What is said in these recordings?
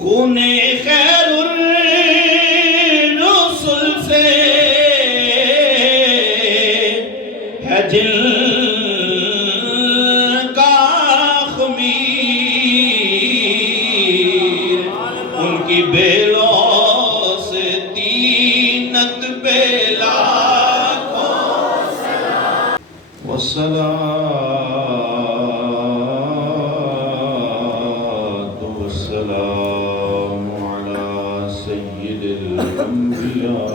خون خیر الرسل سے ہے جن کا خمیر، ان کی بیلوں سے تینت بیلا کو والصلاة والسلام على سيد الأنبياء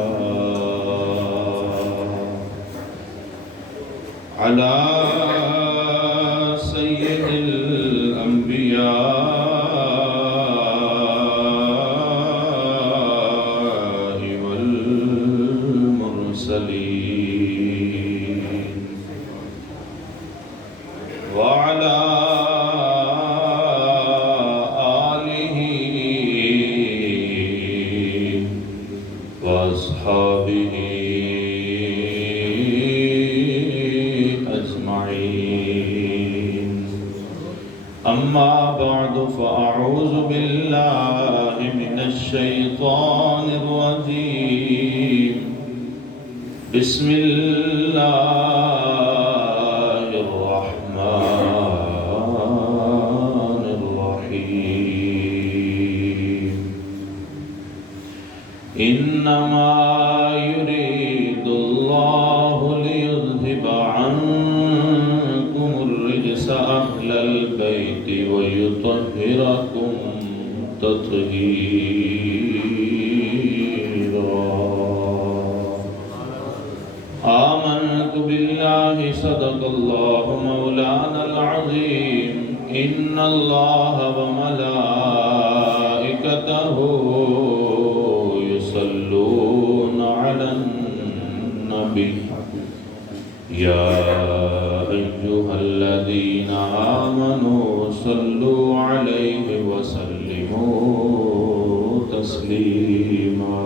على سيد الأنبياء والمرسلين وعلى آله وأصحابه أجمعين. أما بعد فأعوذ بالله من الشيطان الرجيم. بسم الله الرحمن الرحيم. إنما يريد الله ليذهب عنكم الرجس أهل البيت ويطهركم تطهيرا. آمنت بالله صدق الله مولانا العظيم. إن الله وملائكته يصلون على النبي يا أيها الذين آمنوا صلوا عليه وسلموا تسليما.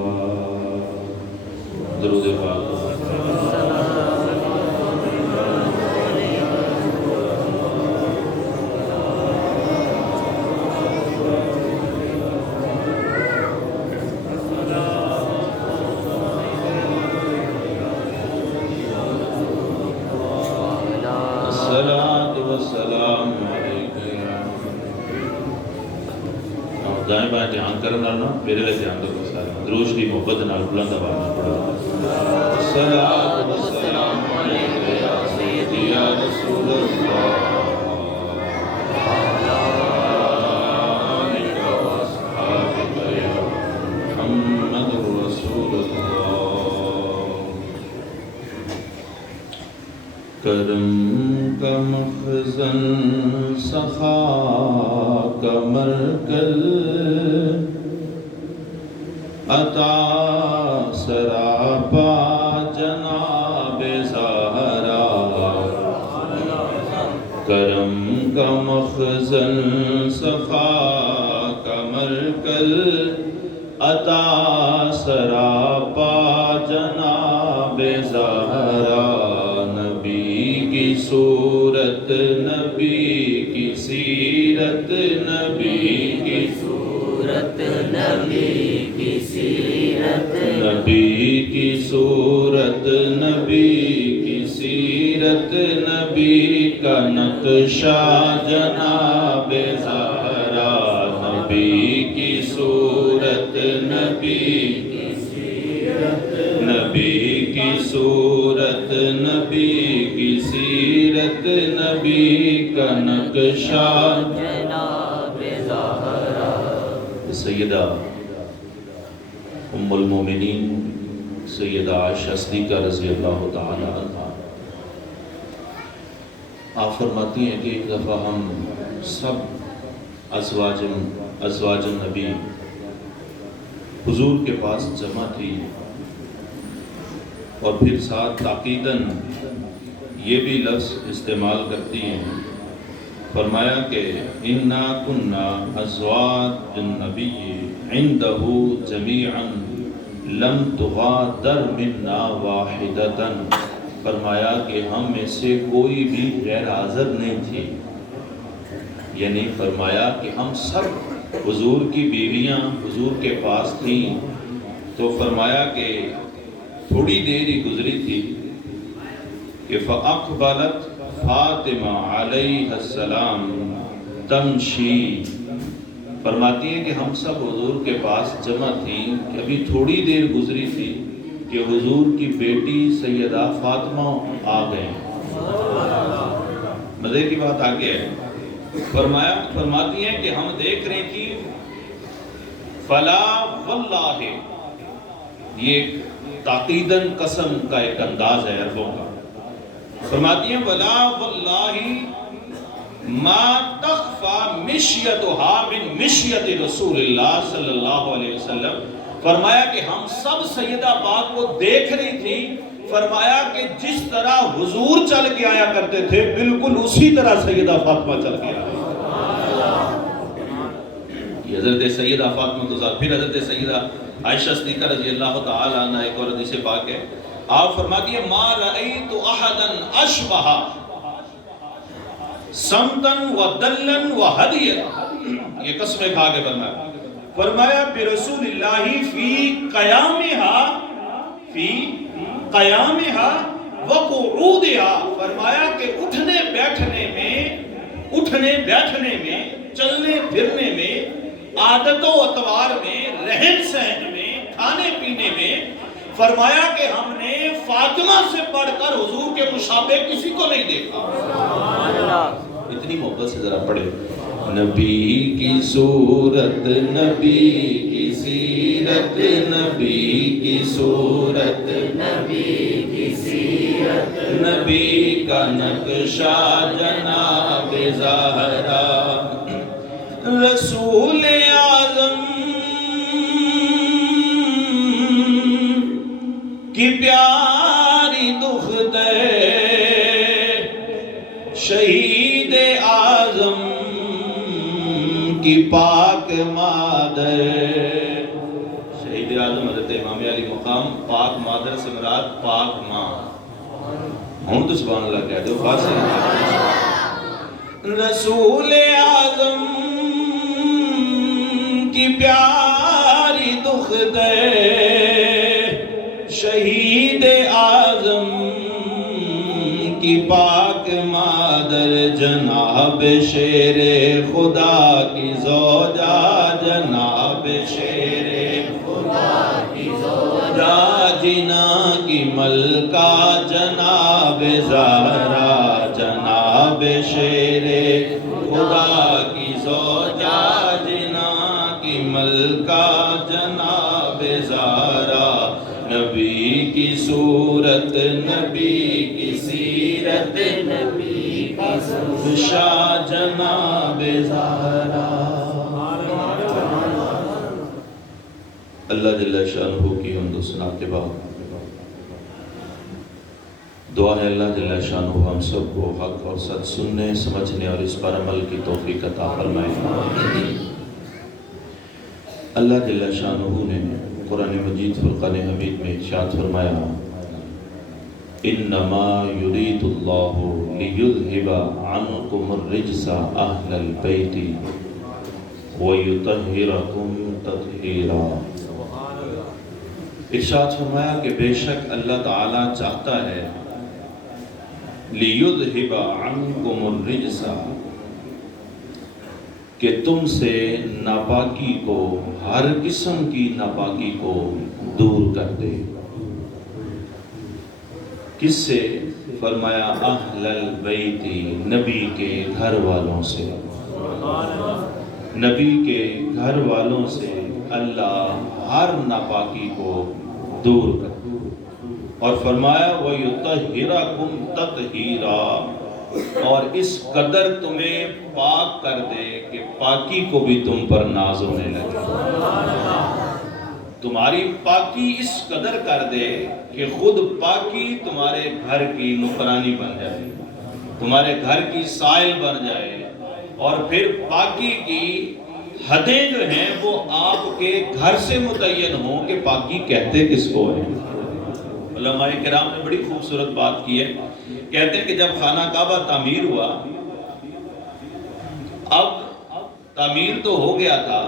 درود پاک. دائیں بائیں دھیان کرنا نا، میرے لئے دھیان کرو سارے. درود شریف محبت نال بلند آواز میں پڑھو. الصلاۃ والسلام علیک یا سیدی یا رسول اللہ آلک و اصحابک یا محمد رسول اللہ. کرم کا مخزن سخا کا مرکز عطا سراپا جناب زہرا. کرم کا مخزن سخا کا مرکز عطا سراپا جناب زہرا. صورت نبی کی سیرت نبی کی صورت نبی کی سیرت نبی کی صورت نبی کی سیرت نبی کا نقشہ جناب زہرا. نبی کی صورت نبی کی سیرت نبی کی صورت نبی کی سیرت نبی کا نقشہ جناب زہرا. سیدہ ام المومنین سیدہ عائشہ صدیقہ رضی اللہ تعالی عنہا آپ فرماتی ہیں کہ ایک دفعہ ہم سب ازواج النبی حضور کے پاس جمع تھی، اور پھر ساتھ تاکیداً یہ بھی لفظ استعمال کرتی ہیں. فرمایا کہ اِنَّا كُنَّا أَزْوَاجُ النَّبِيِّ عِنْدَهُ جَمِيعًا لَمْ تُغَادَرْ مِنَّا وَاحِدَةً. فرمایا کہ ہم میں سے کوئی بھی غیر حاضر نہیں تھی، یعنی فرمایا کہ ہم سب حضور کی بیویاں حضور کے پاس تھیں تو فرمایا کہ تھوڑی دیر ہی گزری تھی کہ فَأَقْبَلَتْ فاطمہ علیہ السلام تمشی، فرماتی ہیں کہ ہم سب حضور کے پاس جمع تھیں کہ ابھی تھوڑی دیر گزری تھی کہ حضور کی بیٹی سیدہ فاطمہ آ گئیں۔ مزے کی بات آگے ہے، فرماتی ہیں کہ ہم دیکھ رہے تھی فلا واللہ، یہ تاقیداً قسم کا ایک انداز ہے عربوں کا، فرماتی ہیں ولا واللہ ما تخفى مشیتها من مشیت رسول اللہ صلی اللہ علیہ وسلم، فرمایا کہ ہم سب سیدہ پاک کو دیکھ رہی تھی، فرمایا کہ جس طرح حضور چل کے آیا کرتے تھے بالکل اسی طرح سیدہ فاطمہ چل کے آیا۔ یہ حضرت سیدہ فاطمہ تو پھر حضرت سیدہ عائشہ صدیقہ رضی اللہ تعالی عنہ ایک اور حدیث پاک ہے، آپ فرماتی ہیں ما رأیت احدا اشبہ سمتن و دلن و حدیت، یہ قسم کھا کے فرمایا برسول اللہ فی قیامہا و قعودہا، فرمایا کہ اٹھنے بیٹھنے میں چلنے پھرنے میں عادت و اطوار میں رہن سہن میں کھانے پینے میں، فرمایا کہ ہم نے فاطمہ سے پڑھ کر حضور کے مشابہ کسی کو نہیں دیکھا۔ اتنی محبت سے ذرا پڑھے، نبی کی صورت نبی کی سیرت، نبی کی صورت نبی کی سیرت، نبی کا نقشہ جناب زہرا، رسول اعظم کی پیاری دختر، شہید اعظم کی پاک مادر، شہید اعظم حضرت امام علی مقام، پاک مادر سے مراد پاک ماں، ہوں تو سبحان اللہ کہہ دو فاصل، رسول اعظم کی پیاری دختر، شہید اعظم کی پاک مادر، جناب شیر خدا کی زوجہ، جناب شیر خدا کی زوجہ، جنا کی ملکہ جناب زہرا، جناب شیر خدا کی زوجہ، جنا کی ملکہ جناب زہرا، نبی کی صورت نبی کی سیرت، نبی کی نقشہ جناب زہرا۔ اللہ جل شانہ کی حمد و ثنا کے بعد دعا ہے اللہ جل شانہ ہم سب کو حق اور سچ سننے سمجھنے اور اس پر عمل کی توفیق عطا فرمائے۔ اللہ جل شانہ نے قرآن مجید فرقان حمید میں ارشاد فرمایا انما یرید اللہ لیذھب عنکم الرجس اہل البیت ویطہرکم تطہیرا، ارشاد فرمایا کہ بے شک اللہ تعالیٰ چاہتا ہے لیذھب عنکم الرجس، کہ تم سے ناپاکی کو، ہر قسم کی ناپاکی کو دور کر دے۔ کس سے؟ فرمایا اہل البیت، نبی کے گھر والوں سے، نبی کے گھر والوں سے اللہ ہر ناپاکی کو دور کر دے، اور فرمایا وَيُطَهِّرَكُمْ تَطْهِيرًا، اور اس قدر تمہیں پاک کر دے کہ پاکی کو بھی تم پر ناز ہونے لگے، تمہاری پاکی اس قدر کر دے کہ خود پاکی تمہارے گھر کی نوکرانی بن جائے، تمہارے گھر کی سائل بن جائے، اور پھر پاکی کی حدیں جو ہیں وہ آپ کے گھر سے متعین ہوں کہ پاکی کہتے کس کو ہیں۔ علماء کرام نے بڑی خوبصورت بات کی ہے، کہتے ہیں کہ جب خانہ کعبہ تعمیر ہوا، اب تعمیر تو ہو گیا تھا،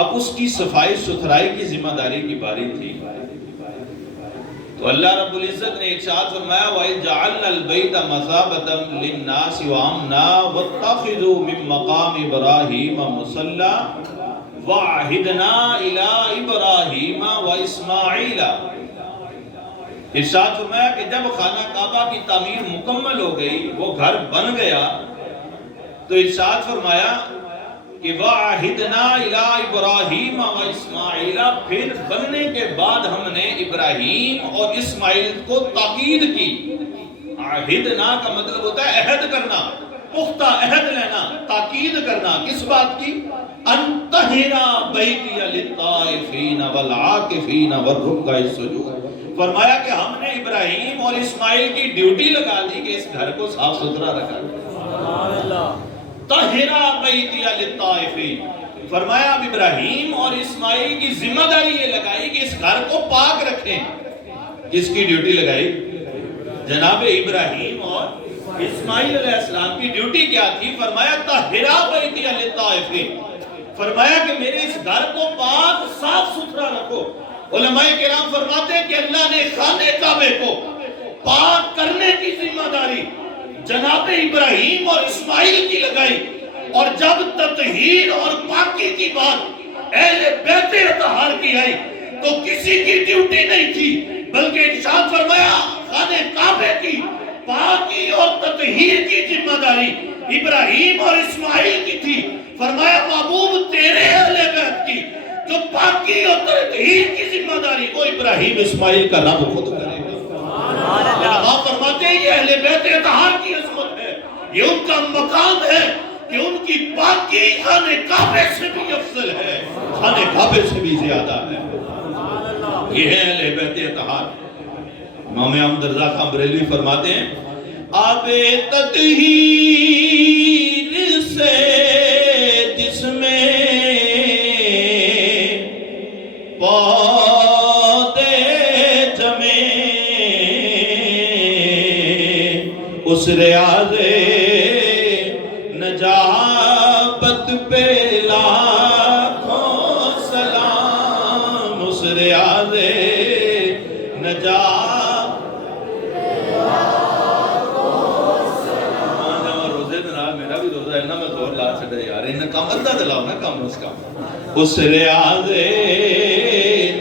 اب اس کی صفائی ستھرائی کی ذمہ داری کی باری تھی. تو اللہ رب العزت نے ارشاد فرمایا وَإِذْ جَعَلْنَا الْبَيْتَ مَثَابَةً لِلنَّاسِ وَأَمْنًا وَاتَّخِذُوا مِن مَّقَامِ إِبْرَاهِيمَ مُصَلًّى وَعَهِدْنَا إِلَىٰ إِبْرَاهِيمَ وَإِسْمَاعِيلَ. ارشاد فرمایا کہ جب خانہ کعبہ کی تعمیر مکمل ہو گئی، وہ گھر بن گیا، تو ارشاد فرمایا کہ وَعَهِدْنَا إِلَىٰ إِبْرَاهِيمَ وَإِسْمَاعِيلَ، پھر بننے کے بعد ہم نے ابراہیم اور اسماعیل کو تاکید کی. عہدنا کا مطلب ہوتا ہے عہد کرنا، پختہ عہد لینا، تاکید کرنا. کس بات کی؟ ان طہرا بیتی للطائفین والعاکفین والرکع السجود. فرمایا کہ ہم نے ابراہیم اور اسماعیل کی ڈیوٹی لگا دی کہ اس گھر کو صاف ستھرا رکھا. سبحان اللہ. طہرا بیتی للطائفین، فرمایا اب ابراہیم اور اسماعیل کی ذمہ داری یہ لگائی کہ اس گھر کو پاک رکھیں. کس کی ڈیوٹی لگائی؟ جناب ابراہیم اور اسماعیل علیہ السلام کی ڈیوٹی کیا تھی؟ فرمایا طہرا بیتی للطائفین، فرمایا کہ میرے اس گھر کو پاک صاف ستھرا رکھو. علماء کرام فرماتے ہیں کہ اللہ نے خانہ کعبے کو پاک کرنے کی ذمہ داری جناب ابراہیم اور اسماعیل کی لگائی. اور جب تطہیر اور پاکی کی بات اہل بیت اطہار کی آئی تو کسی کی ڈیوٹی نہیں تھی، بلکہ ارشاد فرمایا خانہ کعبے کی پاکی اور تطہیر کی ذمہ داری ابراہیم اور اسماعیل کی تھی. فرمایا محبوب تیرے اہل بیت کی جو پاکی اور تطہیر کی ذمہ داری وہ ابراہیم اسماعیل کا رب خود کرے گا. علماء فرماتے ہیں یہ اہل بیت اطہار کی عظمت ہے، یہ ان کا مقام ہے کہ ان کی پاکی خانہ کعبے سے بھی افضل ہے، خانہ کعبے سے بھی زیادہ ہے. یہ ہے اہل بیت اطہار. امام احمد رضا خان بریلوی فرماتے ہیں آب تطہیر سے جس میں پودے جمے اس ریاض نجابت پہ لاکھوں سلام. اس ریاض نجابت پہ لاکھوں سلام. روزے دنال میرا بھی روزہ ہے نا، میں دور لا چھڑے یار انہیں کام اندہ دلاؤ نا کام اس کا. اس ریاض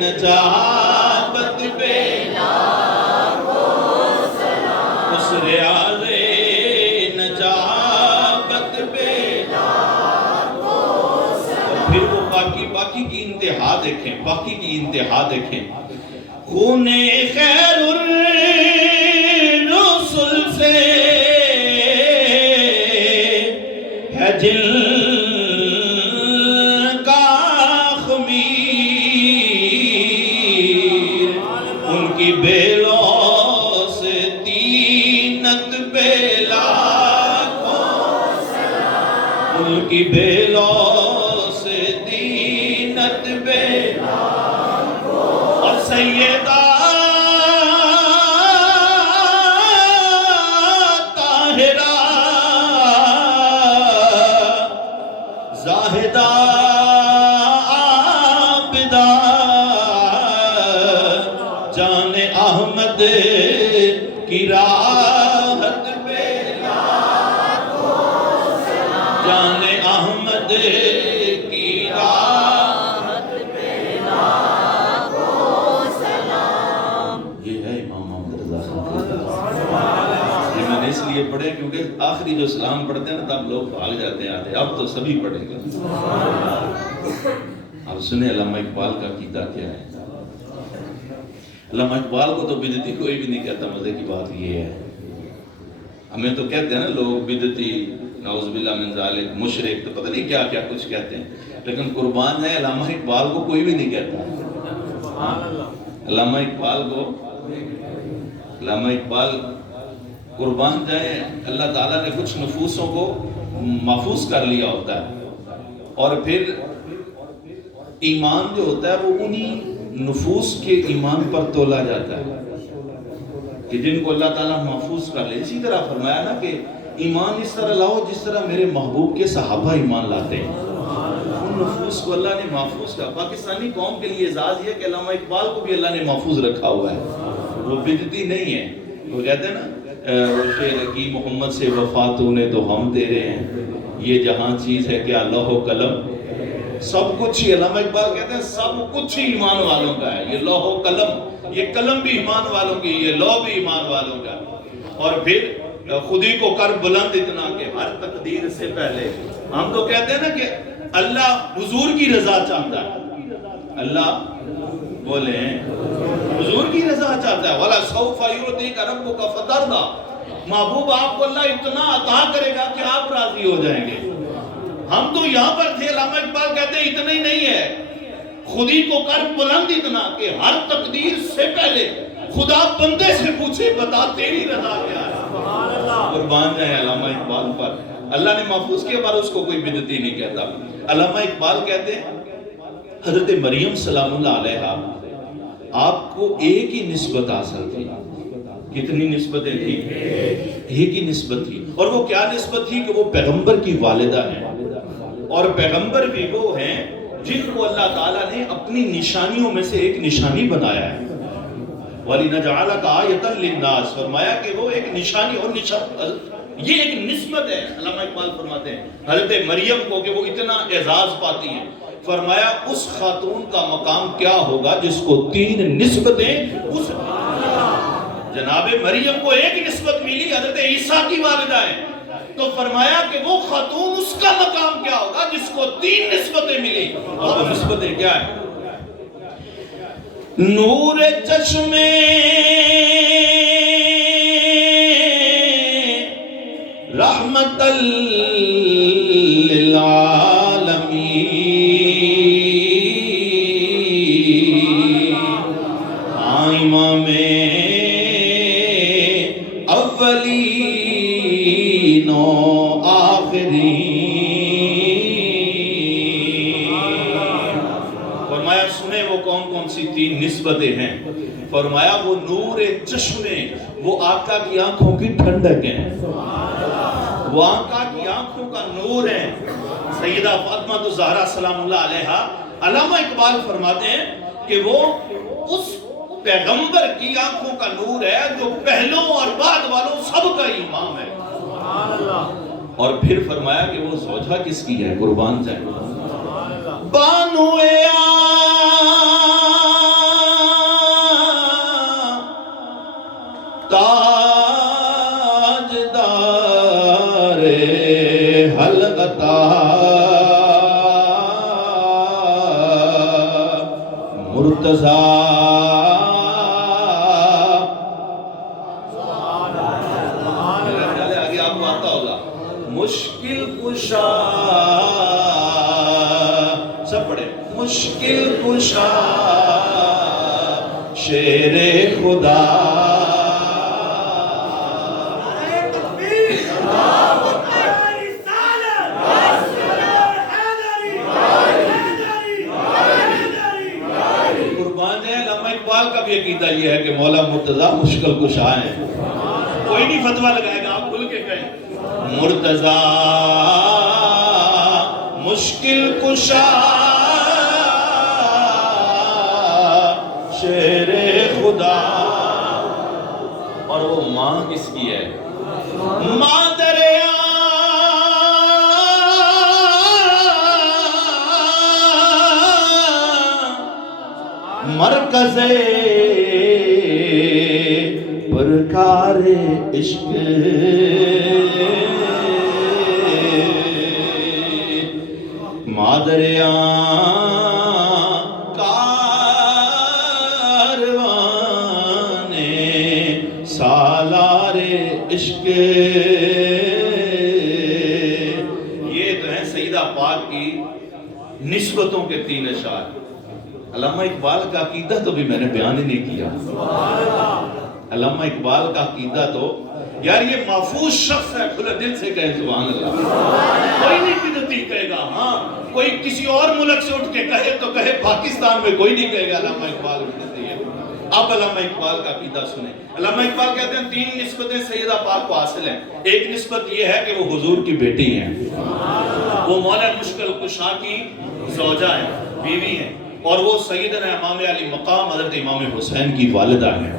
نجابت پہ لاکھوں سلام. اس ریاض باقی کی انتہا دیکھیں، باقی کی انتہا دیکھیں. خون خیر الرسل سے ہے جن کا خمیر، ان کی بیلوں سے تینت پہ لاکھوں سلام. ان کی بیلوں اور سیدہ طاہرہ زاہدہ عابدہ جان احمد کی راحت پہ لاکھوں سلام. جان احمد اس لیے پڑھیں کیونکہ آخری جو سلام پڑھتے ہیں نا تب لوگ بھاگ جاتے ہیں آتے. اب تو سبھی پڑھیں گے. اب سنیں علامہ اقبال کا عقیدہ کیا ہے. علامہ اقبال کو تو بدعتی کوئی بھی نہیں کہتا. مزے کی بات یہ ہے ہمیں تو کہتے ہیں نا لوگ بدعتی، نعوذ باللہ من ذالک، مشرک، تو پتہ نہیں کیا کیا کچھ کہتے ہیں. لیکن قربان ہے علامہ اقبال کو کوئی بھی نہیں کہتا. علامہ اقبال کو، علامہ اقبال قربان جائیں، اللہ تعالیٰ نے کچھ نفوسوں کو محفوظ کر لیا ہوتا ہے اور پھر ایمان جو ہوتا ہے وہ انہی نفوس کے ایمان پر تولا جاتا ہے کہ جن کو اللہ تعالیٰ محفوظ کر لے. اسی طرح فرمایا نا کہ ایمان اس طرح لاؤ جس طرح میرے محبوب کے صحابہ ایمان لاتے ہیں. ان نفوس کو اللہ نے محفوظ کیا. پاکستانی قوم کے لیے اعزاز یہ کہ علامہ اقبال کو بھی اللہ نے محفوظ رکھا ہوا ہے. وہ بدعتی نہیں ہے. وہ کہتے ہیں نا شعر کی محمد سے وفا تو نے تو ہم تیرے ہیں، یہ جہاں چیز ہے کیا لوح و قلم، سب کچھ ہی. علامہ اقبال کہتے ہیں سب کچھ ہی ایمان والوں کا ہے. یہ لوح و قلم، یہ قلم بھی ایمان والوں کی، یہ لوح بھی ایمان والوں کا. اور پھر خودی کو کر بلند اتنا کہ ہر تقدیر سے پہلے. ہم تو کہتے ہیں نا کہ اللہ حضور کی رضا چاہتا ہے. اللہ بولے حضور کی رضا چاہتا ہے. وَلَا سَوْفَ يُعْطِيكَ رَبُّكَ فَتَرْضَىٰ. محبوب آپ کو اللہ اتنا عطا کرے گا کہ آپ راضی ہو جائیں گے. ہم تو یہاں پر تھے. علامہ اقبال کہتے ہیں اتنا ہی نہیں ہے، خودی کو کر بلند اتنا کہ ہر تقدیر سے پہلے خدا بندے سے پوچھے بتا تیری رضا کیا ہے. قربان جائیں علامہ اقبال پر. اللہ نے محفوظ کیا پر اس کو کوئی بدعتی نہیں کہتا. علامہ اقبال کہتے ہیں حضرت مریم سلام اللہ علیہا آپ کو ایک ہی نسبت حاصل تھی. کتنی نسبتیں تھیں؟ ایک ہی نسبت تھی. اور وہ کیا نسبت تھی کہ وہ پیغمبر کی والدہ ہیں. اور پیغمبر بھی وہ ہیں جن کو اللہ تعالیٰ نے اپنی نشانیوں میں سے ایک نشانی بنایا ہے. وَلِنَجْعَلَكَ آیَةً لِلنَّاسِ. فرمایا کہ وہ ایک نشانی اور یہ ایک نسبت ہے. علامہ اقبال فرماتے ہیں حضرت مریم کو کہ وہ اتنا اعزاز پاتی ہیں. فرمایا اس خاتون کا مقام کیا ہوگا جس کو تین نسبتیں. اس جناب مریم کو ایک نسبت ملی حضرت عیسیٰ کی والدہ ہے، تو فرمایا کہ وہ خاتون اس کا مقام کیا ہوگا جس کو تین نسبتیں ملی. اور وہ نسبتیں کیا ہیں؟ نور چشمے رحمت للعالمین امام اولین و آخرین. فرمایا سنیں وہ کون کون سی تین نسبتیں ہیں. فرمایا وہ نور چشمے، وہ آقا کی آنکھوں کی ٹھنڈک ہیں، وہ آقا کی آنکھوں کا نور ہے. سیدہ فاطمہ الزہرا سلام اللہ علیہا. علامہ اقبال فرماتے ہیں کہ وہ اس پیغمبر کی آنکھوں کا نور ہے جو پہلوں اور بعد والوں سب کا امام ہے. اور پھر فرمایا کہ وہ زوجہ کس کی ہے؟ قربان جائیں بانو تاج دار حلقتا مرتضی. آگے آپ کو آتا ہوگا. مشکل کشا، سب پڑھے. مشکل کشا شیر خدا. عقیدہ یہ ہے کہ مولا مرتضی مشکل کشا ہیں. کوئی نہیں فتویٰ لگائے گا، آپ کھل کے کہیں مرتضی مشکل کشا شیر خدا. اور وہ ماں کس کی ہے؟ ماں دریا مرکز پرکار عشق. مادریاں کارواں سالار عشق. یہ تو ہیں سیدہ پاک کی نسبتوں کے تین اشعار. علامہ اقبال کا عقیدہ تو بھی میں نے بیان ہی نہیں کیا. علامہ اقبال کا عقیدہ تو یار یہ محفوظ شخص ہے. کھلے دل سے کہیں سبحان اللہ. کوئی نہیں بدعتی کہے گا. ہاں کوئی کسی اور ملک سے اٹھ کے کہے تو کہے، پاکستان میں کوئی نہیں کہے گا علامہ اقبال بدعتی ہے. اب علامہ اقبال کا عقیدہ سنیں. علامہ اقبال کہتے ہیں 3 نسبتیں سیدہ پاک کو حاصل ہیں. ایک نسبت یہ ہے کہ وہ حضور کی بیٹی ہیں, وہ مولا مشکل کشا کی زوجہ ہیں, بیوی ہیں, اور وہ سیدنا امام علی مقام حضرت امام حسین کی والدہ ہیں.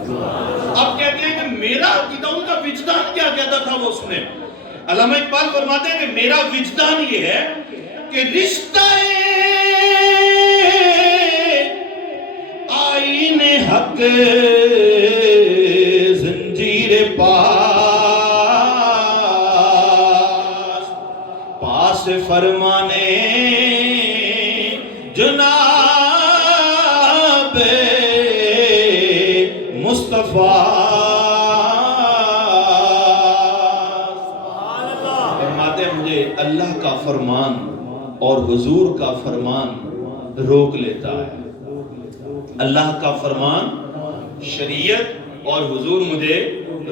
اب کہتے ہیں کہ میرا عقیدہ, ان کا وجدان کیا کہتا تھا وہ سنیں. علامہ اقبال فرماتے ہیں کہ میرا وجدان یہ ہے کہ رشتہ آئین حق زنجیر پاس فرمانے جناب مصطفیٰ. فرماتے ہیں مجھے اللہ کا فرمان اور حضور کا فرمان روک لیتا ہے. اللہ کا فرمان شریعت اور حضور مجھے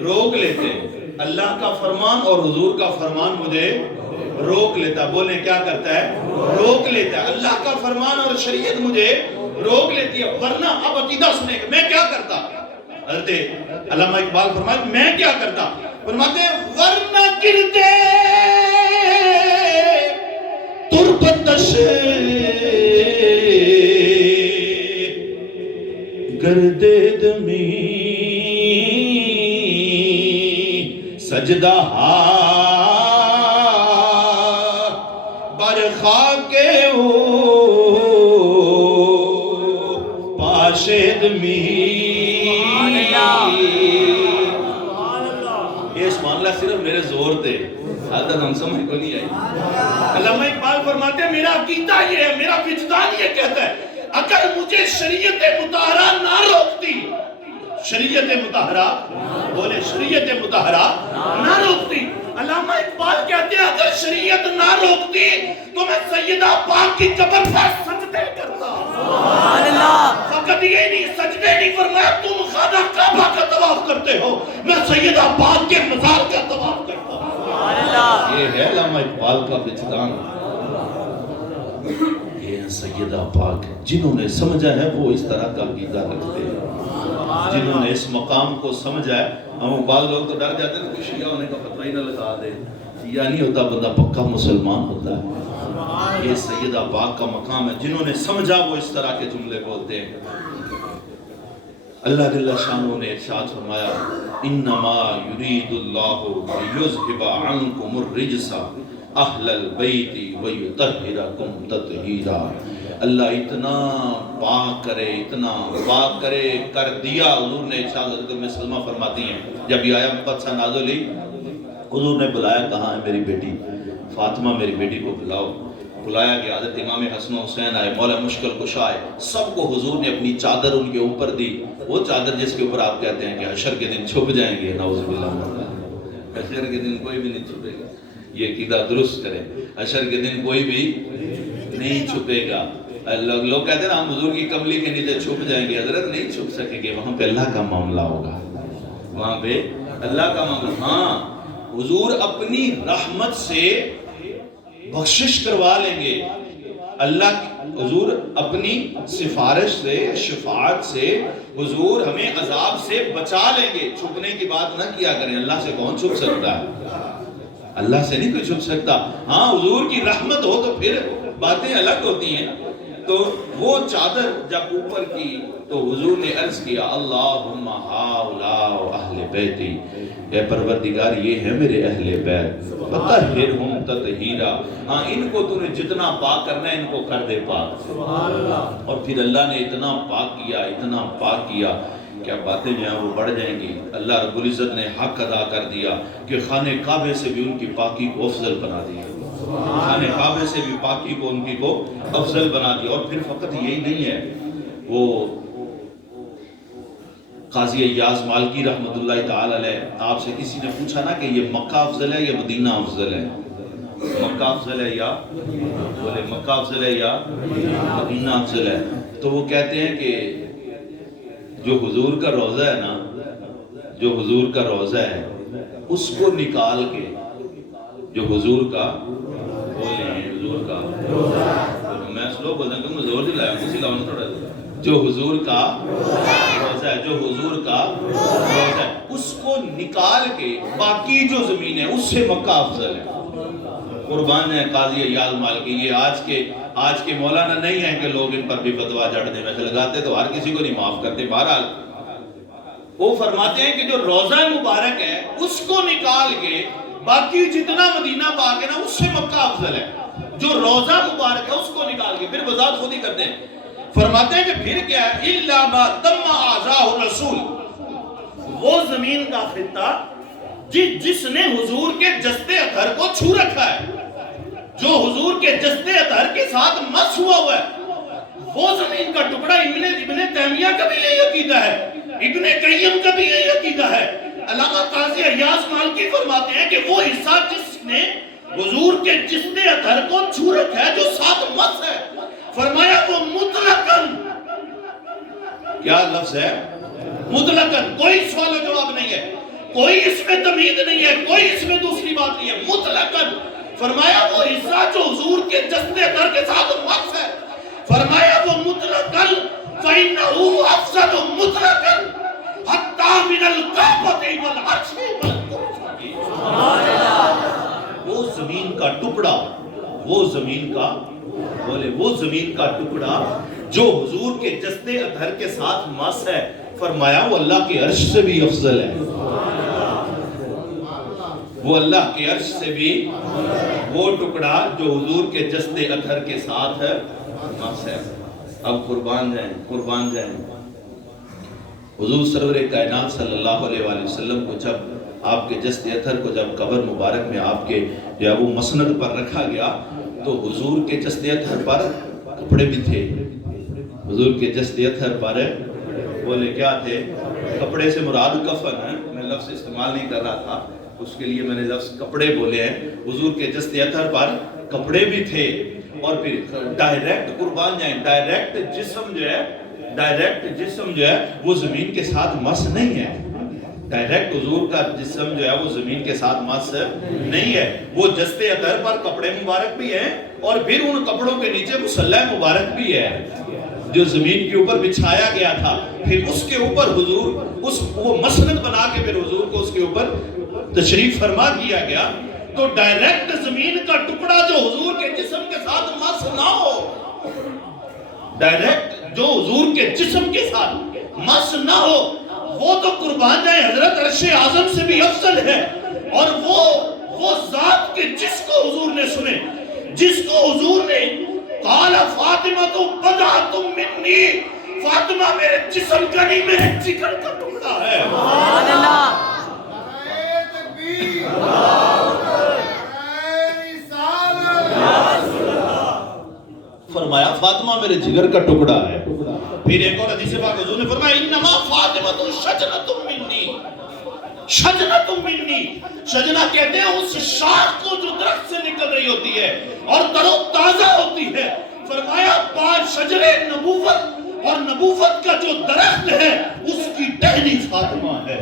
روک لیتے ہیں. اللہ کا فرمان اور حضور کا فرمان مجھے روک لیتا ہے. بولیں کیا کرتا ہے؟ روک لیتا ہے. اللہ کا فرمان اور شریعت مجھے روک لیتی ہے. ورنہ اب عقیدہ سنیں کہ میں کیا کرتا. حضرت علامہ اقبال فرماتے میں کیا کرتا. فرماتے ورنہ گردے تربتش گردے دمی سجدہ برخا کے پاشد می. یہ سبحان اللہ صرف میرے زور تھے, حالت ہم سمجھ کو نہیں آئی. علامہ اقبال فرماتے ہیں میرا عقیدہ یہ ہے, میرا وجدان یہ کہتا ہے اگر مجھے شریعت مطہرہ نہ روکتی, شریعت مطہرہ, بولے شریعت مطہرہ نہ روکتی. علامہ اقبال کہتے ہیں اگر شریعت نہ روکتی تو میں سیدہ پاک کی قبر پر سجدے کرتا. فقط یہ نہیں, سجدے نہیں فرمایا تم خانہ کعبہ کا طواف کرتے ہو, میں سیدہ پاک کے مزار کا طواف کرتا ہوں. یہ ہے علامہ اقبال کا وجدان. یہ سیدہ پاک جنہوں نے سمجھا ہے وہ اس طرح کا عقیدہ رکھتے ہیں. جنہوں نے اس مقام کو سمجھا ہے. ہم بعض لوگ تو ڈر جاتے ہیں کہ شیعہ ہونے کا فتوہ ہی نہ لگا دے. شیعہ نہیں ہوتا, بندہ پکا مسلمان ہوتا ہے. یہ سیدہ پاک کا مقام ہے. جنہوں نے سمجھا وہ اس طرح کے جملے بولتے ہیں. اللہ جل شانہ نے ارشاد فرمایا انما یرید اللہ لیذھب عنکم الرجس اہل البیت ویطہرکم تطہیرا. اللہ اتنا پاک کرے, اتنا پاک کرے, کر دیا. حضور نے ارشاد, حضرت ام سلمہ فرماتی ہیں جب یہ آیا مقدسہ نازل ہوئی, حضور نے بلایا کہاں ہے میری بیٹی فاطمہ, میری بیٹی کو بلاؤ. بلایا کہ حضرت امام حسن و حسین آئے, مولا مشکل کشا آئے. سب کو حضور نے اپنی چادر ان کے اوپر دی, وہ چادر جس کے اوپر آپ کہتے ہیں کہ حشر کے دن چھپ جائیں گے. نعوذ باللہ, حشر کے دن کوئی بھی نہیں چھپے گا. یہ عقیدہ درست کریں, حشر کے دن کوئی بھی نہیں چھپے گا. لوگ کہتے ہیں ہم حضور کی کملی کے نیچے چھپ جائیں گے. حضرت نہیں چھپ سکیں گے, وہاں پہ اللہ کا معاملہ ہوگا, وہاں پہ اللہ کا معاملہ. ہاں حضور اپنی رحمت سے بخشش کروا لیں گے. اللہ حضور اپنی سفارش سے, شفاعت سے حضور ہمیں عذاب سے بچا لیں گے. چھپنے کی بات نہ کیا کریں. اللہ سے کون چھپ سکتا ہے؟ اللہ سے نہیں کوئی چھپ سکتا. ہاں حضور کی رحمت ہو تو پھر باتیں الگ ہوتی ہیں. تو وہ چادر جب اوپر کی تو حضور نے عرض کیا اللہم ہاؤلاء اہل بیتی, اے پروردگار یہ ہے میرے اہل بیت, بطہرہم تطہیرا. ہاں ان کو تو نے جتنا پاک کرنا ہے ان کو کر دے پاک. اور پھر اللہ نے اتنا پاک کیا, اتنا پاک کیا, کیا باتیں جو ہیں وہ بڑھ جائیں گی. اللہ رب العزت نے حق ادا کر دیا کہ خانہ کعبے سے بھی ان کی پاکی کو افضل بنا دیا. خانہ کعبے سے بھی پاکی کو ان کی کو افضل بنا دیا. اور پھر فقط یہی نہیں ہے, وہ قاضی ایاز مالکی رحمت اللہ تعالی علیہ, آپ سے کسی نے پوچھا نا کہ یہ مکہ افضل ہے یا مدینہ افضل ہے, مکہ افضل ہے یا, بولے مکہ افضل ہے یا مدینہ افضل ہے, تو وہ کہتے ہیں کہ جو حضور کا روضہ ہے نا, جو حضور کا روضہ ہے اس کو نکال کے, جو حضور کا بولے ہیں حضور کا, میں سلو بولتا ہوں کہ میں زور دلایا, کسی لاؤں تھوڑا جو حضور کا روزہ ہے، جو حضور کا روزہ ہے، اس کو نکال کے باقی جو زمین ہے اس سے مکہ افضل ہے۔ قربان ہے قاضی ایاز مالکی، یہ آج کے مولانا نہیں ہیں کہ لوگ ان پر بھی فتویٰ جڑ دیں، ویسے لگاتے تو ہر کسی کو نہیں معاف کرتے۔ بہرحال وہ فرماتے ہیں کہ جو روزہ مبارک ہے اس کو نکال کے باقی جتنا مدینہ پاک ہے نا اس سے مکہ افضل ہے۔ جو روزہ مبارک ہے اس کو نکال کے، پھر وضاحت خود ہی کرتے ہیں، فرماتے ہیں کہ پھر کیا ہے، اِلَّا مَا تَمَّ أَعْزَاهُ الرَّسُولِ، وہ زمین کا خطہ جس نے حضور کے جسد اطہر کو چھو رکھا ہے، جو حضور کے جسد اطہر کے ساتھ مس ہوا ہوا ہے، وہ زمین کا ٹکڑا۔ ابن تیمیہ کا بھی یہی عقیدہ ہے، ابن قیم کا بھی یہی عقیدہ ہے۔ علامہ قاضی ایاز مالکی فرماتے ہیں کہ وہ حصہ جس نے حضور کے جسد اطہر کو چھو رکھا ہے، جو ساتھ مس ہے، فرمایا وہ مطلقاً، کیا لفظ ہے؟ مطلقاً، کوئی سوال و جواب نہیں ہے، کوئی اس میں تمہید نہیں ہے، کوئی اس میں دوسری بات نہیں ہے، مطلقاً فرمایا وہ حصہ جو حضور کے جسد اطہر کے ساتھ مس ہے، فرمایا وہ مطلقاً فَإِنَّهُ أَفْضَلُ مُطْلَقًا حَتَّى مِنَ الْكَعْبَةِ وَالْعَرْشِ وَالْكُرْسِيِّ۔ وہ زمین کا ٹکڑا، وہ زمین کا، بولے وہ زمین کا ٹکڑا جو حضور کے جسد اطہر کے ساتھ مس ہے، فرمایا وہ اللہ کے عرش سے بھی افضل ہے، وہ اللہ کے عرش سے بھی، وہ ٹکڑا جو حضور کے جسد اطہر کے ساتھ مس ہے۔ اب قربان جائیں حضور سرور کائنات صلی اللہ علیہ وآلہ وسلم کو جب آپ کے جسد اطہر کو جب قبر مبارک میں آپ کے جو وہ مسند پر رکھا گیا تو حضور کے جسد اطہر پر کپڑے بھی تھے، حضور کے جسد اطہر پر بولے کیا تھے؟ کپڑے سے مراد کفن ہے، میں لفظ استعمال نہیں کر رہا تھا، اس کے لیے میں نے لفظ کپڑے بولے ہیں۔ حضور کے جسد اطہر پر کپڑے بھی تھے، اور پھر ڈائریکٹ قربان جائیں، ڈائریکٹ جسم جو ہے وہ زمین کے ساتھ مس نہیں ہے، ڈائریکٹ حضور کا جسم جو ہے وہ زمین کے ساتھ مس نہیں ہے، وہ جسد اطہر پر کپڑے مبارک بھی ہیں، اور پھر ان کپڑوں کے نیچے مصلی مبارک بھی ہے جو زمین کے اوپر بچھایا گیا تھا، پھر اس کے اوپر حضور وہ مسند بنا کے پھر حضور کو اس کے اوپر تشریف فرما کیا گیا۔ تو ڈائریکٹ زمین کا ٹکڑا جو حضور کے جسم کے ساتھ مس نہ ہو، ڈائریکٹ جو حضور کے جسم کے ساتھ مس نہ ہو، وہ تو قربان جائے حضرت عرش اعظم سے بھی افضل ہے، اور وہ ذات کے جس کو حضور نے سنے، جس کو حضور نے قال فاطمہ بضعۃ منی، فاطمہ میرے جسم کا نہیں میرے جگر کا ٹکڑا ہے۔ سبحان اللہ، فرمایا فاطمہ میرے جگر کا ٹکڑا ہے۔ پھر ایک اور حدیث پاک حضور نے فرمایا انما فاطمہ شجنۃ منی، شجنۃ منی، شجنہ کہتے ہیں اس شاخ کو جو درخت سے نکل رہی ہوتی ہے اور تر و تازہ ہوتی ہے، فرمایا پانچ شجر نبوت اور نبوت کا جو درخت ہے اس کی ٹہنی فاطمہ ہے۔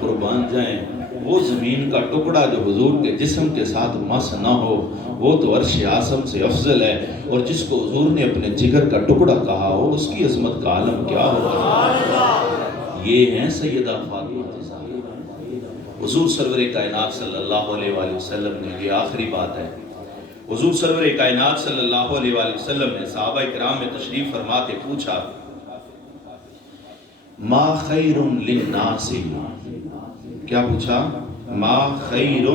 قربان جائیں، وہ زمین کا ٹکڑا جو حضور کے جسم کے ساتھ مس نہ ہو، وہ تو عرش اعظم سے افضل ہے، اور جس کو حضور نے اپنے جگر کا ٹکڑا کہا ہو اس کی عظمت کا عالم کیا ہوگا۔ یہ ہیں سیدہ فاطمہ زہرا۔ حضور سرور کائنات صلی اللہ علیہ وآلہ وسلم نے، یہ آخری بات ہے، حضور سرور کائنات صلی اللہ علیہ وآلہ وسلم نے صحابہ کرام میں تشریف فرما کے پوچھا ما خیر للناس، کیا پوچھا؟ ما خیر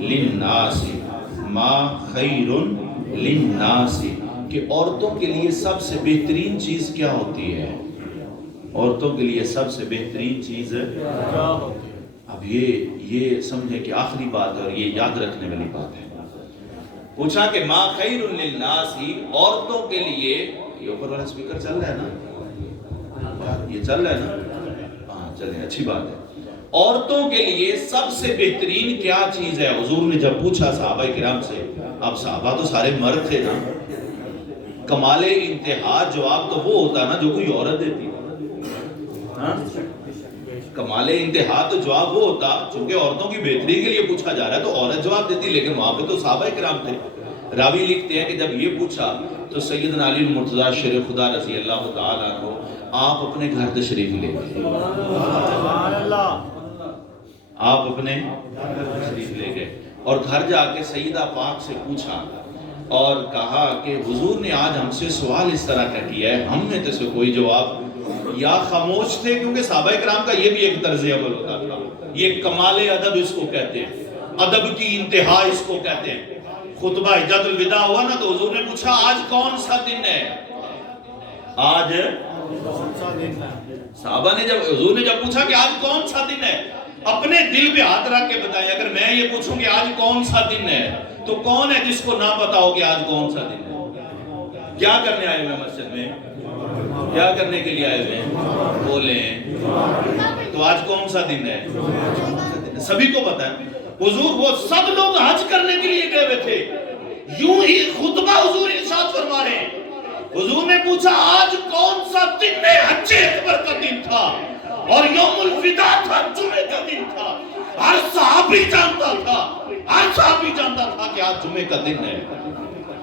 للناس، ما خیر للناس، کہ عورتوں کے لیے سب سے بہترین چیز کیا ہوتی ہے؟ عورتوں کے لیے سب سے بہترین چیز کیا ہوتی ہے؟ اب یہ سمجھے کہ آخری بات ہے اور یہ یاد رکھنے والی بات ہے۔ پوچھا کہ ما خیر للناس، عورتوں کے لیے، یہ اوپر والا سپیکر چل رہا ہے نا؟ یہ چل رہا ہے نا؟ ہاں چلیں، اچھی بات ہے۔ عورتوں کے لیے سب سے بہترین کیا چیز ہے؟ حضور نے جب پوچھا صحابہ کرام سے، اب صحابہ تو سارے مرد تھے نا، کمال انتہا جواب تو وہ ہوتا نا جو کوئی عورت دیتی، ہاں کمال انتہا تو جواب وہ ہوتا، چونکہ عورتوں کی بہتری کے لیے پوچھا جا رہا ہے تو عورت جواب دیتی، لیکن وہاں پہ تو صحابہ کرام تھے۔ راوی لکھتے ہیں کہ جب یہ پوچھا تو سیدنا علی مرتضیٰ شیر خدا رضی اللہ تعالیٰ عنہ آپ اپنے گھر تشریف لے گئے، آپ اپنے گھر تشریف لے گئے اور گھر جا کے سیدہ پاک سے پوچھا اور کہا کہ حضور نے آج ہم سے سوال اس طرح کا کیا ہے، ہم نے تو سے کوئی جواب یا خاموش تھے، کیونکہ صحابہ کرام کا یہ بھی ایک طرز عمل ہوتا تھا، یہ کمال ادب اس کو کہتے ہیں، ادب کی انتہا اس کو کہتے ہیں۔ خطبہ حجۃ الوداع ہوا نا تو حضور نے پوچھا آج کون سا دن ہے، آج کون سا دن ہے؟ صحابہ نے جب حضور نے جب پوچھا کہ آج کون سا دن ہے، اپنے دل پہ ہاتھ رکھ کے بتائیں، اگر میں یہ پوچھوں کہ آج کون سا دن ہے تو کون ہے جس کو نہ پتا ہو کہ آج کون سا دن ہے؟ کیا کرنے آئے ہوئے مسجد میں؟ کیا کرنے کے لیے آئے ہوئے ہیں؟ بولیں تو آج کون سا دن ہے؟ سبھی کو پتا ہے۔ حضور وہ سب لوگ حج کرنے کے لیے گئے ہوئے تھے، یوں ہی خطبہ حضور ارشاد فرما رہے ہیں، حضور نے پوچھا آج کون سا دن ہے؟ حج اکبر کا دن تھا اور یوم الوداع تھا، جمعے کا دن تھا، ہر صحابی جانتا تھا، ہر صحابی جانتا تھا کہ آج جمعے کا دن ہے،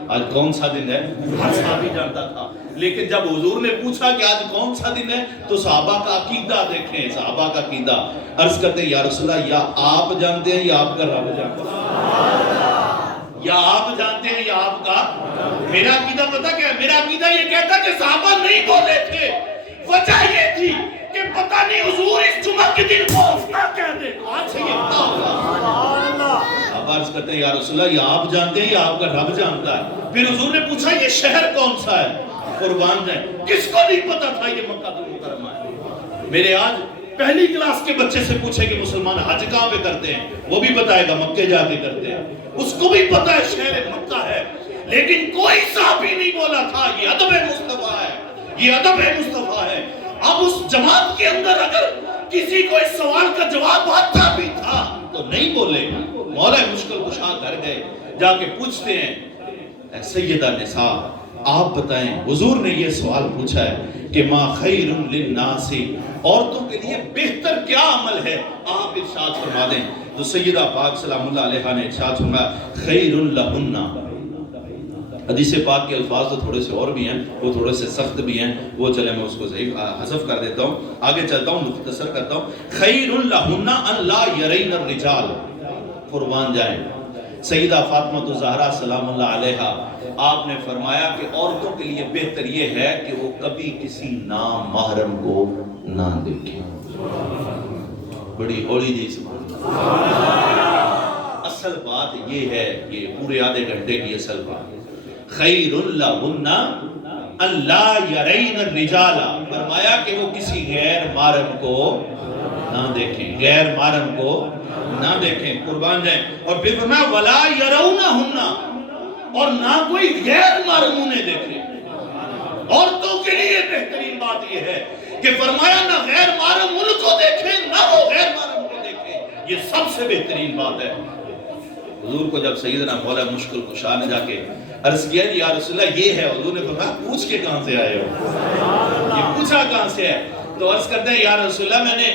آج کون سا دن ہے؟ ہر صحابی جانتا تھا۔ لیکن جب حضور نے پوچھا کہ آج کون سا دن ہے تو صحابہ کا عقیدہ دیکھیں، صحابہ کا عقیدہ عرض کرتے ہیں یا رسول اللہ یا آپ جانتے ہیں یا آپ کا رب جانتا ہے، یا آپ جانتے ہیں یا آپ کا۔ میرا عقیدہ پتہ کیا ہے؟ میرا عقیدہ یہ کہتا کہ صحابہ نہیں بولے تھے، وجہ یہ تھی کہ پتہ نہیں حضور اس جمعہ کے دن کو افتہ کہہ دے، آج سے یہ افتہ ہوگا۔ اب عرض کرتے ہیں یا رسول اللہ یا آپ جانتے ہیں یا آپ کا رب جانتا ہے۔ پھر حضور نے پوچھا یہ شہر کون سا ہے؟ قربان جائیں کس کو نہیں پتا تھا یہ مکہ المکرمہ ہے؟ میرے آج پہلی کلاس کے بچے سے پوچھے کہ مسلمان حج کہاں پہ کرتے ہیں، وہ بھی بتائے گا مکے جا کے کرتے ہیں، اس کو بھی پتا ہے شہر مکہ ہے، لیکن کوئی صحابی نہیں بولا تھا یہ ادب مصطفیٰ ہے، یہ ادب مصطفیٰ ہے۔ اب اس جماعت کے اندر اگر کسی کو اس سوال کا جواب آتا بھی تھا تو نہیں بولے، مولا مشکل کشا گھر گئے جا کے پوچھتے ہیں سیدہ نساء آپ بتائیں حضور نے یہ سوال پوچھا ہے کہ ما خیر للناس، عورتوں کے لیے بہتر کیا عمل ہے، آپ ارشاد فرما دیں۔ تو سیدہ پاک سلام اللہ علیہ نے ارشاد فرمایا خیر لہن۔ حدیث پاک کے الفاظ تو تھوڑے سے اور بھی ہیں، وہ تھوڑے سے سخت بھی ہیں، وہ چلے میں اس کو حذف کر دیتا ہوں، آگے چلتا ہوں، مختصر کرتا ہوں۔ خیر لہن ان لا یرین الرجال، قربان جائیں سیدہ فاطمہ الزہرا سلام اللہ علیہ آپ نے فرمایا کہ عورتوں کے لیے بہتر یہ ہے کہ وہ کبھی کسی نامحرم کو نہ دیکھیں۔ بڑی ہولی جی سبحان اللہ۔ اصل بات یہ ہے، یہ پورے آدھے گھنٹے کی اصل بات، خیر لہن ان لا یرین الرجال، فرمایا کہ وہ کسی غیر محرم کو نہ دیکھیں، غیر محرم کو نہ دیکھیں، قربان جائیں۔ اور پھر فرمایا ولا یرونہن، اور نہ کوئی غیر محرم انہیں دیکھے۔ عورتوں کے لیے بہترین بات یہ ہے کہ فرمایا نہ غیر محرم ان کو دیکھیں نہ وہ غیر محرم کو دیکھیں، یہ سب سے بہترین بات ہے۔ حضور کو جب سیدنا مولا مشکل کشا نے جا کے عرض کیا یا رسول اللہ یہ ہے، حضور نے فرمایا پوچھ کے کہاں سے آئے ہو، یہ پوچھا کہاں سے ہے؟ تو عرض کرتے ہیں یا رسول اللہ میں نے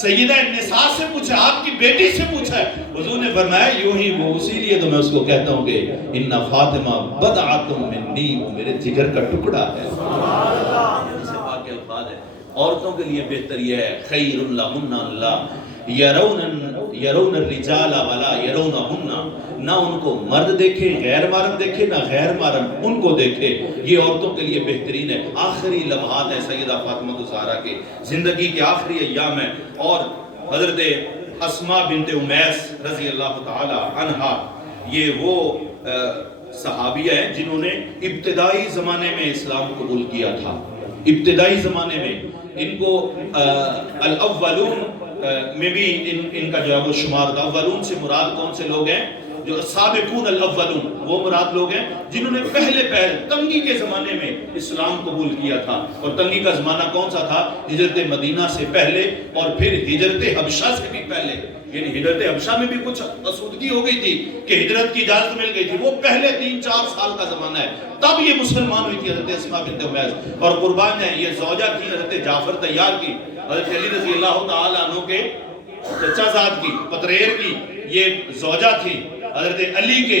سیدہ نساء سے پوچھا، آپ کی بیٹی سے پوچھا ہے۔ حضور نے فرمایا یوں ہی وہ، اسی لیے تو میں اس کو کہتا ہوں کہ ان فاطمہ بضعۃ منی، وہ میرے جگر کا ٹکڑا ہے۔ اس سے پاک کے الفاظ ہے، عورتوں کے لیے بہتر یہ ہے خیر لہن اللہ یرون الرجال ولا یرونہن، نہ ان کو مرد دیکھے غیر محرم دیکھے نہ غیر محرم ان کو دیکھے، یہ عورتوں کے لیے بہترین ہے۔ آخری لمحات ہے سیدہ فاطمہ الزہرا کے زندگی کے آخری ایام ہے، اور حضرت اسماء بنت امیس رضی اللہ تعالی عنہا یہ وہ صحابیہ ہیں جنہوں نے ابتدائی زمانے میں اسلام قبول کیا تھا۔ ابتدائی زمانے میں ان کو الاولون میں بھی ان کا جو ہے وہ شمار تھا۔ اولون سے مراد کون سے لوگ ہیں؟ جو سابقون الاولون، وہ مراد لوگ ہیں جنہوں نے پہلے تنگی کے زمانے میں اسلام قبول کیا تھا۔ اور تنگی کا زمانہ کون سا تھا؟ ہجرت مدینہ سے پہلے اور پھر ہجرت حبشہ سے بھی پہلے، یعنی ہجرت حبشہ میں بھی کچھ آسودگی ہو گئی تھی کہ ہجرت کی اجازت مل گئی تھی، وہ پہلے 3-4 سال کا زمانہ ہے، تب یہ مسلمان ہوئی تھی حضرت اسماء بنت امیس۔ اور قربان جائیں یہ زوجہ تھی حضرت جعفر طیار کی، حضرت علی رضی اللہ تعالیٰ عنہ کے چچا زاد کی، پتریر کی یہ زوجہ تھی، حضرت علی کے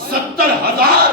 70,000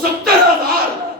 70,000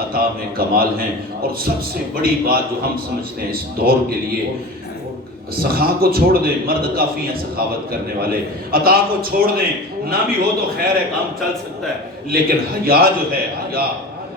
عطا میں کمال ہیں. اور سب سے بڑی بات جو ہم سمجھتے ہیں اس دور کے لیے، سخا کو چھوڑ دیں، مرد کافی ہیں سخاوت کرنے والے، عطا کو چھوڑ دیں، نہ بھی ہو تو خیر ہے، کام چل سکتا ہے، لیکن حیا جو ہے،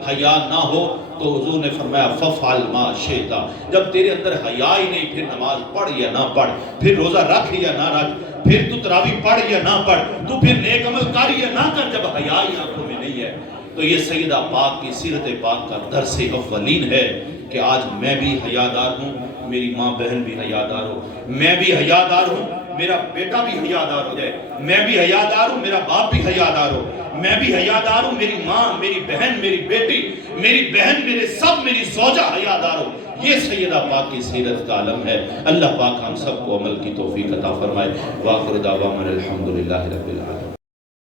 حیا نہ ہو تو حضور نے فرمایا فَفْعَلْ مَا شِئْتَ. جب تیرے اندر حیا ہی نہیں، پھر نماز پڑھ یا نہ پڑھ، پھر روزہ رکھ یا نہ رکھ، پھر تو تراویح پڑھ یا نہ پڑھ، تو پھر نیک عمل کر یا نہ کر، جب حیا ہی آنکھوں میں نہیں ہے. تو یہ سیدہ پاک کی سیرت پاک کا درس اولین ہے کہ آج میں بھی حیادار ہوں، میری ماں بہن بھی حیادار ہو، میں بھی حیادار ہوں، میرا بیٹا بھی حیادار ہو جائے، میں بھی حیادار ہوں، میرا باپ بھی حیادار ہو، میں بھی حیادار ہوں، میری ماں، میری بہن، میری بیٹی، میری بہن، میرے سب، میری زوجہ حیادار ہو. یہ سیدہ پاک کی سیرت کا علم ہے. اللہ پاک ہم سب کو عمل کی توفیق عطا فرمائے. وآخر دعوانا الحمدللہ رب العالمین.